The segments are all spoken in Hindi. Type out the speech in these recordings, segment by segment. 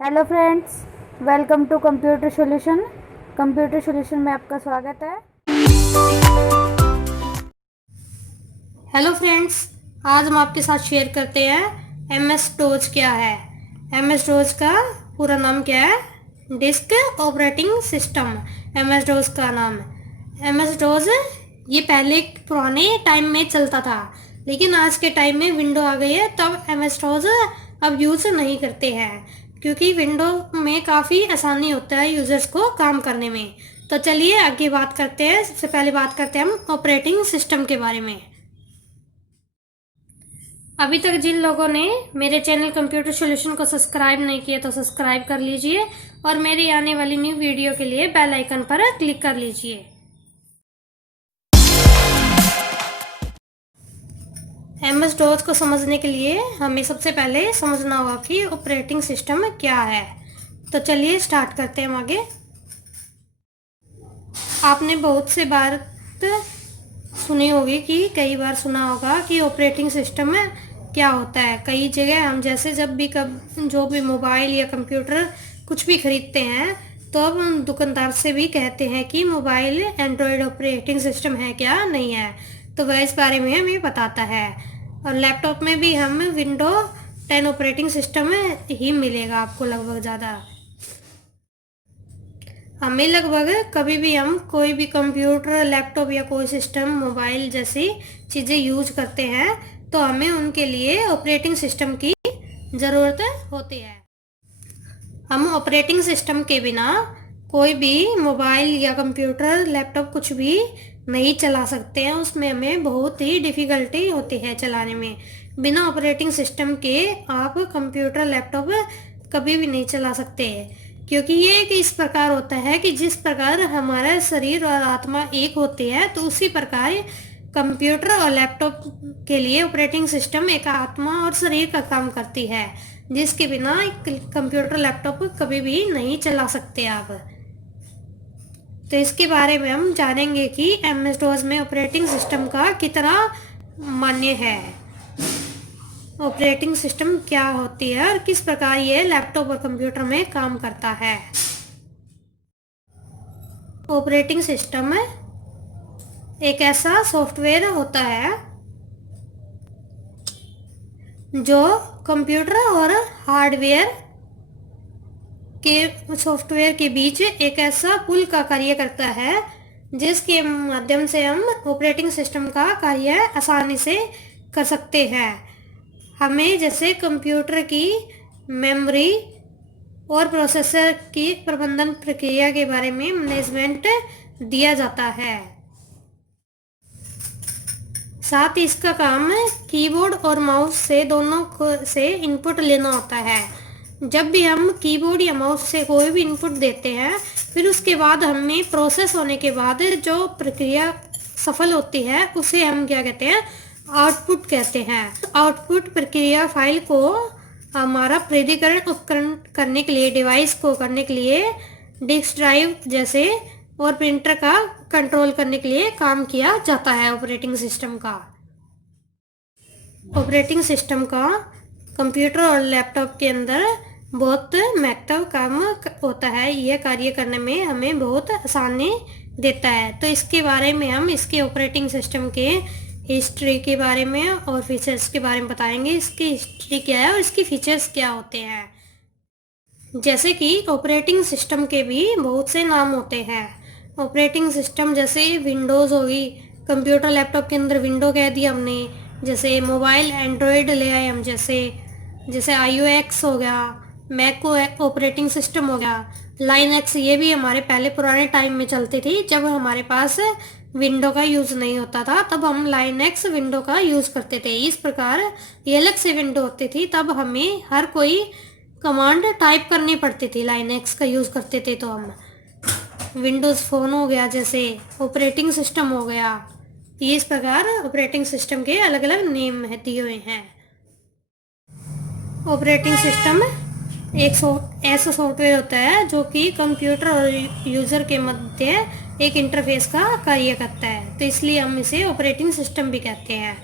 Hello friends, welcome to computer solution. Computer solution में आपका स्वागत है। हेलो फ्रेंड्स, आज हम आपके साथ शेयर करते हैं एम एस डोज क्या है। एम एस डोज का पूरा नाम क्या है? Disk operating system. M S DOS का नाम है एम एस डोज। ये पहले पुराने टाइम में चलता था, लेकिन आज के टाइम में विंडो आ गई है, तब एम एस डोज अब यूज़ नहीं करते हैं, क्योंकि विंडो में काफ़ी आसानी होता है यूज़र्स को काम करने में। तो चलिए आगे बात करते हैं। सबसे पहले बात करते हैं हम ऑपरेटिंग सिस्टम के बारे में। अभी तक जिन लोगों ने मेरे चैनल कंप्यूटर सॉल्यूशन को सब्सक्राइब नहीं किया तो सब्सक्राइब कर लीजिए और मेरी आने वाली न्यू वीडियो के लिए बेल आइकन पर क्लिक कर लीजिए। एम एस डॉस को समझने के लिए हमें सबसे पहले समझना होगा कि ऑपरेटिंग सिस्टम क्या है। तो चलिए स्टार्ट करते हैं हम आगे। आपने बहुत से बार सुनी होगी कि कई बार सुना होगा कि ऑपरेटिंग सिस्टम क्या होता है। कई जगह हम जैसे जब भी जो भी मोबाइल या कंप्यूटर कुछ भी खरीदते हैं, तो अब हम दुकानदार से भी कहते हैं कि मोबाइल एंड्रॉयड ऑपरेटिंग सिस्टम है क्या नहीं है, तो वह इस बारे में हमें बताता है। और लैपटॉप में भी हम विंडो 10 ऑपरेटिंग सिस्टम ही मिलेगा आपको लगभग ज़्यादा। हमें लगभग कभी भी हम कोई भी कंप्यूटर, लैपटॉप या कोई सिस्टम, मोबाइल जैसी चीज़ें यूज करते हैं, तो हमें उनके लिए ऑपरेटिंग सिस्टम की ज़रूरत होती है। हम ऑपरेटिंग सिस्टम के बिना कोई भी मोबाइल या कंप्यूटर, लैपटॉप कुछ भी नहीं चला सकते हैं। उसमें हमें बहुत ही डिफ़िकल्टी होती है चलाने में। बिना ऑपरेटिंग सिस्टम के आप कंप्यूटर, लैपटॉप कभी भी नहीं चला सकते, क्योंकि ये एक इस प्रकार होता है कि जिस प्रकार हमारा शरीर और आत्मा एक होती है, तो उसी प्रकार कंप्यूटर और लैपटॉप के लिए ऑपरेटिंग सिस्टम एक आत्मा और शरीर का काम करती है, जिसके बिना कंप्यूटर, लैपटॉप कभी भी नहीं चला सकते आप। तो इसके बारे में हम जानेंगे कि एम एस डॉस में ऑपरेटिंग सिस्टम का कितना मान्य है, ऑपरेटिंग सिस्टम क्या होती है और किस प्रकार ये लैपटॉप और कंप्यूटर में काम करता है। ऑपरेटिंग सिस्टम एक ऐसा सॉफ्टवेयर होता है जो कंप्यूटर और हार्डवेयर के सॉफ्टवेयर के बीच एक ऐसा पुल का कार्य करता है, जिसके माध्यम से हम ऑपरेटिंग सिस्टम का कार्य आसानी से कर सकते हैं। हमें जैसे कंप्यूटर की मेमोरी और प्रोसेसर की प्रबंधन प्रक्रिया के बारे में मैनेजमेंट दिया जाता है। साथ ही इसका काम कीबोर्ड और माउस से दोनों से इनपुट लेना होता है। जब भी हम कीबोर्ड या माउस से कोई भी इनपुट देते हैं, फिर उसके बाद हमें प्रोसेस होने के बाद जो प्रक्रिया सफल होती है, उसे हम क्या कहते हैं? आउटपुट कहते हैं। आउटपुट प्रक्रिया फाइल को हमारा प्राधिकरण उपकरण करने के लिए, डिवाइस को करने के लिए डिस्क ड्राइव जैसे और प्रिंटर का कंट्रोल करने के लिए काम किया जाता है। ऑपरेटिंग सिस्टम का कंप्यूटर और लैपटॉप के अंदर बहुत महत्व काम होता है। यह कार्य करने में हमें बहुत आसानी देता है। तो इसके बारे में हम इसके ऑपरेटिंग सिस्टम के हिस्ट्री के बारे में और फीचर्स के बारे में बताएंगे। इसकी हिस्ट्री क्या है और इसकी फीचर्स क्या होते हैं। जैसे कि ऑपरेटिंग सिस्टम के भी बहुत से नाम होते हैं। ऑपरेटिंग सिस्टम जैसे विंडोज़ होगी, कंप्यूटर, लैपटॉप के अंदर विंडो कह दिया हमने। जैसे मोबाइल एंड्रॉयड ले आए हम, जैसे iOS हो गया, मैक ऑपरेटिंग सिस्टम हो गया, लाइनक्स। ये भी हमारे पहले पुराने टाइम में चलती थी, जब हमारे पास विंडो का यूज़ नहीं होता था, तब हम लाइनक्स विंडो का यूज़ करते थे। इस प्रकार ये अलग से विंडो होती थी, तब हमें हर कोई कमांड टाइप करनी पड़ती थी। लाइनक्स का यूज़ करते थे तो हम। विंडोज़ फ़ोन हो गया, जैसे ऑपरेटिंग सिस्टम हो गया। ये इस प्रकार ऑपरेटिंग सिस्टम के अलग अलग नेम दिए हुए हैं। ऑपरेटिंग सिस्टम एक ऐसा सॉफ्टवेयर होता है जो कि कंप्यूटर और यूज़र के मध्य एक इंटरफेस का कार्य करता है, तो इसलिए हम इसे ऑपरेटिंग सिस्टम भी कहते हैं।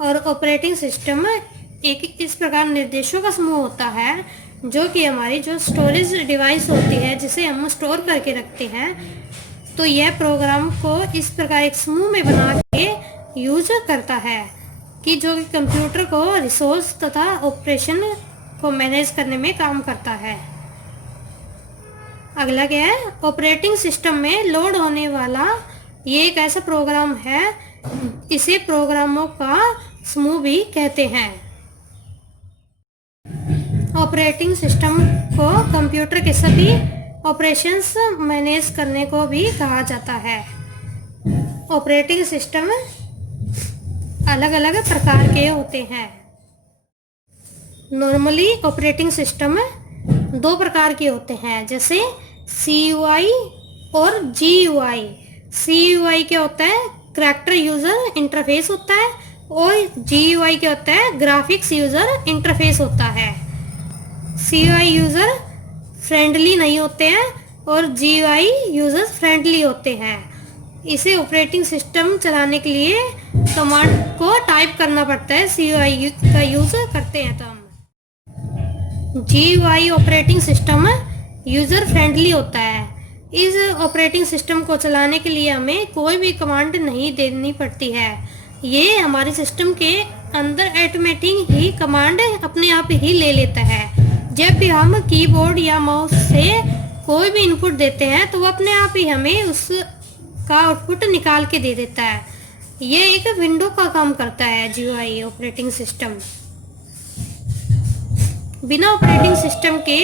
और ऑपरेटिंग सिस्टम एक इस प्रकार निर्देशों का समूह होता है जो कि हमारी जो स्टोरेज डिवाइस होती है जिसे हम स्टोर करके रखते हैं, तो यह प्रोग्राम को इस प्रकार एक समूह में बना के यूज करता है कि जो कि कंप्यूटर को रिसोर्स तथा ऑपरेशन को मैनेज करने में काम करता है। अगला क्या है, ऑपरेटिंग सिस्टम में लोड होने वाला ये एक ऐसा प्रोग्राम है, इसे प्रोग्रामों का समूह भी कहते हैं। ऑपरेटिंग सिस्टम को कंप्यूटर के सभी ऑपरेशंस मैनेज करने को भी कहा जाता है। ऑपरेटिंग सिस्टम अलग अलग प्रकार के होते हैं। नॉर्मली ऑपरेटिंग सिस्टम दो प्रकार के होते हैं, जैसे CUI और GUI। CUI क्या होता है, कैरेक्टर यूजर इंटरफेस होता है, और GUI क्या होता है, ग्राफिक्स यूजर इंटरफेस होता है। CUI यूजर फ्रेंडली नहीं होते हैं और GUI यूजर फ्रेंडली होते हैं। इसे ऑपरेटिंग सिस्टम चलाने के लिए कमांड को टाइप करना पड़ता है, CUI का यूज करते हैं तो हम। GUI operating system user friendly होता है। इस ऑपरेटिंग सिस्टम को चलाने के लिए हमें कोई भी कमांड नहीं देनी पड़ती है, ये हमारे सिस्टम के अंदर ऑटोमेटिक ही कमांड अपने आप ही ले लेता है। जब भी हम कीबोर्ड या माउस से कोई भी इनपुट देते हैं तो वो अपने आप ही हमें उसका आउटपुट निकाल के दे देता है। ये एक विंडो का काम करता है GUI ऑपरेटिंग सिस्टम। बिना ऑपरेटिंग सिस्टम के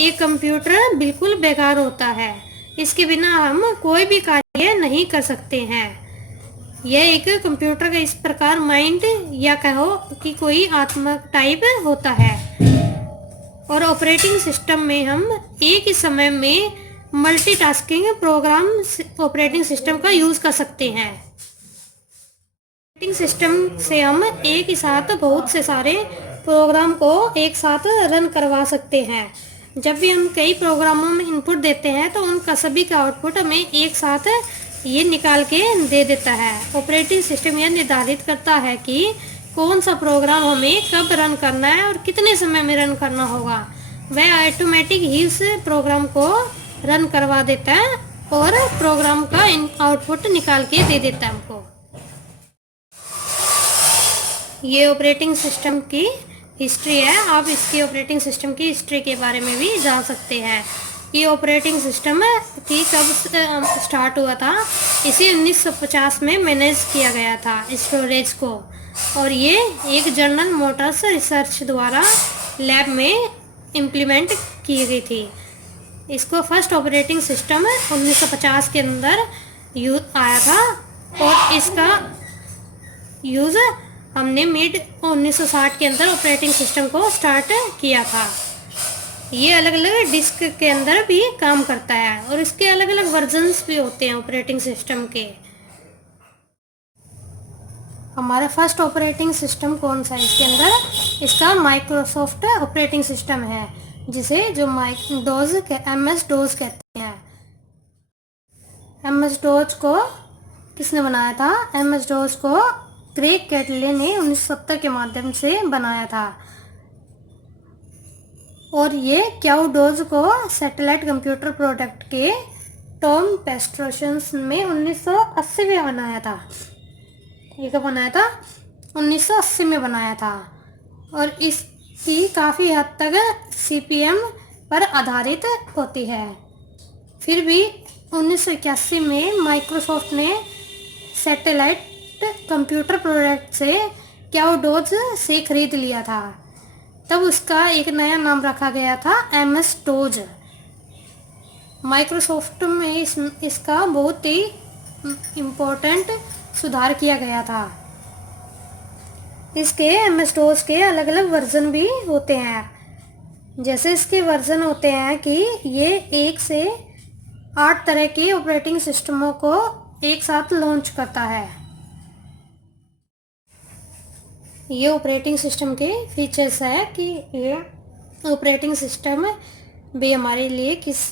एक कंप्यूटर बिल्कुल बेकार होता है, इसके बिना हम कोई भी कार्य नहीं कर सकते हैं। यह एक कंप्यूटर का इस प्रकार माइंड या कहो कि कोई आत्मा टाइप होता है, और ऑपरेटिंग सिस्टम में हम एक ही समय में मल्टीटास्किंग प्रोग्राम ऑपरेटिंग सिस्टम का यूज कर सकते हैं। ऑपरेटिंग सिस्टम से हम एक ही साथ बहुत से सारे प्रोग्राम को एक साथ रन करवा सकते हैं। जब भी हम कई प्रोग्रामों में इनपुट देते हैं तो उनका सभी का आउटपुट हमें एक साथ ये निकाल के दे देता है। ऑपरेटिंग सिस्टम यह निर्धारित करता है कि कौन सा प्रोग्राम हमें कब रन करना है और कितने समय में रन करना होगा। वह ऑटोमेटिक ही उस प्रोग्राम को रन करवा देता है और प्रोग्राम का आउटपुट निकाल के दे देता है हमको। ये ऑपरेटिंग सिस्टम की हिस्ट्री है। आप इसके ऑपरेटिंग सिस्टम की हिस्ट्री के बारे में भी जान सकते हैं। ये ऑपरेटिंग सिस्टम की कब स्टार्ट हुआ था, इसे 1950 में मैनेज किया गया था स्टोरेज को, और ये एक जनरल मोटर्स रिसर्च द्वारा लैब में इम्प्लीमेंट की गई थी। इसको फर्स्ट ऑपरेटिंग सिस्टम 1950 के अंदर यूज आया था, और इसका यूज़ हमने मिड 1960 के अंदर ऑपरेटिंग सिस्टम को स्टार्ट किया था। ये अलग अलग डिस्क के अंदर भी काम करता है, और इसके अलग अलग वर्जन्स भी होते हैं ऑपरेटिंग सिस्टम के। हमारा फर्स्ट ऑपरेटिंग सिस्टम कौन सा है इसके अंदर, इसका माइक्रोसॉफ्ट ऑपरेटिंग सिस्टम है, जिसे जो MS DOS कहते हैं। MS DOS को किसने बनाया था, MS DOS को क्रेग कैटले ने 1970 के माध्यम से बनाया था, और ये क्याऊ डोज को सैटेलाइट कंप्यूटर प्रोडक्ट के टॉम पेस्ट्रोशंस में 1980 में बनाया था। ये कब बनाया था, 1980 में बनाया था, और इसकी काफ़ी हद तक CP/M पर आधारित होती है। फिर भी 1981 में माइक्रोसॉफ्ट ने सैटेलाइट कंप्यूटर प्रोडक्ट से क्याऊ डोज से खरीद लिया था। तब उसका एक नया नाम रखा गया था MS DOS। माइक्रोसॉफ्ट में इसका बहुत ही इम्पोर्टेंट सुधार किया गया था। इसके MS DOS के अलग अलग वर्जन भी होते हैं। जैसे इसके वर्जन होते हैं कि ये 1 से 8 तरह के ऑपरेटिंग सिस्टमों को एक साथ लॉन्च करता है। ये ऑपरेटिंग सिस्टम के फीचर्स है कि ये ऑपरेटिंग सिस्टम भी हमारे लिए किस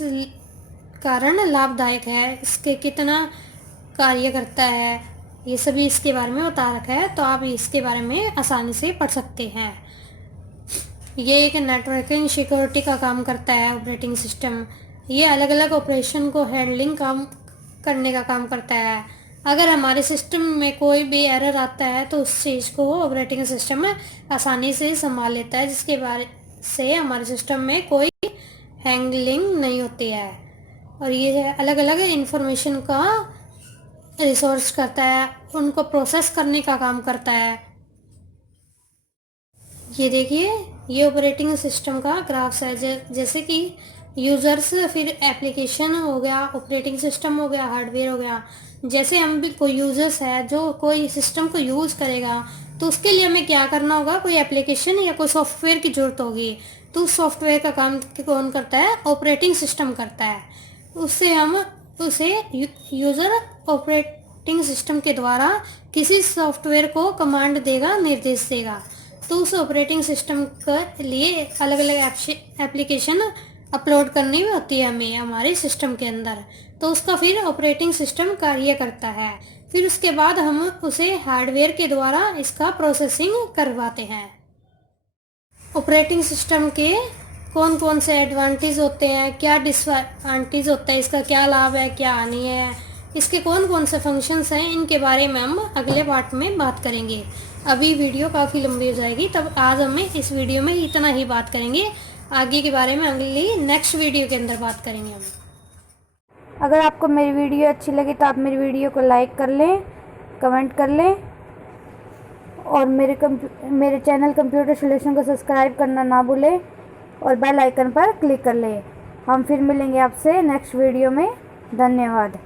कारण लाभदायक है, इसके कितना कार्य करता है, ये सभी इसके बारे में बता रखा है, तो आप इसके बारे में आसानी से पढ़ सकते हैं। ये एक नेटवर्किंग सिक्योरिटी का काम करता है ऑपरेटिंग सिस्टम। ये अलग अलग ऑपरेशन को हैंडलिंग काम करने का काम करता है। अगर हमारे सिस्टम में कोई भी एरर आता है तो उस चीज़ को ऑपरेटिंग सिस्टम आसानी से संभाल लेता है, जिसके बारे से हमारे सिस्टम में कोई हैंडलिंग नहीं होती है। और ये अलग अलग इंफॉर्मेशन का रिसोर्स करता है, उनको प्रोसेस करने का काम करता है। ये देखिए, ये ऑपरेटिंग सिस्टम का ग्राफ्स है। जैसे कि यूज़र्स, फिर एप्लीकेशन हो गया, ऑपरेटिंग सिस्टम हो गया, हार्डवेयर हो गया। जैसे हम भी कोई यूज़र्स है जो कोई सिस्टम को यूज़ करेगा, तो उसके लिए हमें क्या करना होगा, कोई एप्लीकेशन या कोई सॉफ्टवेयर की ज़रूरत होगी। तो उस सॉफ्टवेयर का काम कौन करता है, ऑपरेटिंग सिस्टम करता है। उसे यूज़र ऑपरेटिंग सिस्टम के द्वारा किसी सॉफ्टवेयर को कमांड देगा, निर्देश देगा। तो उस ऑपरेटिंग सिस्टम के लिए अलग अलग एप्लीकेशन अपलोड करनी होती है हमें हमारे सिस्टम के अंदर। तो उसका फिर ऑपरेटिंग सिस्टम कार्य करता है। फिर उसके बाद हम उसे हार्डवेयर के द्वारा इसका प्रोसेसिंग करवाते हैं। ऑपरेटिंग सिस्टम के कौन कौन से एडवांटेज होते हैं, क्या डिसएडवांटेज होता है, इसका क्या लाभ है, क्या हानि है, इसके कौन कौन से फंक्शंस हैं, इनके बारे में हम अगले पार्ट में बात करेंगे। अभी वीडियो काफ़ी लंबी हो जाएगी, तब आज हमें इस वीडियो में इतना ही बात करेंगे। आगे के बारे में अगली नेक्स्ट वीडियो के अंदर बात करेंगे हम। अगर आपको मेरी वीडियो अच्छी लगी तो आप मेरी वीडियो को लाइक कर लें, कमेंट कर लें और मेरे चैनल कंप्यूटर सॉल्यूशन को सब्सक्राइब करना ना भूलें और बेल आइकन पर क्लिक कर लें। हम फिर मिलेंगे आपसे नेक्स्ट वीडियो में। धन्यवाद।